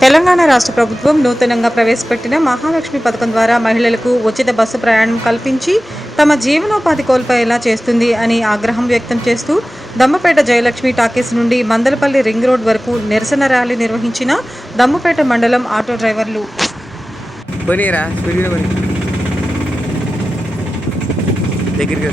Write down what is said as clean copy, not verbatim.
తెలంగాణ రాష్ట్ర ప్రభుత్వం నూతనంగా ప్రవేశపెట్టిన మహాలక్ష్మి పథకం ద్వారా మహిళలకు ఉచిత బస్సు ప్రయాణం కల్పించి తమ జీవనోపాధి కోల్పోయేలా చేస్తుంది అని ఆగ్రహం వ్యక్తం చేస్తూ దమ్మపేట జయలక్ష్మి టాకీస్ నుండి మందలపల్లి రింగ్ రోడ్ వరకు నిరసన ర్యాలీ నిర్వహించిన దమ్మపేట మండలం ఆటో డ్రైవర్లు. దగ్గరికి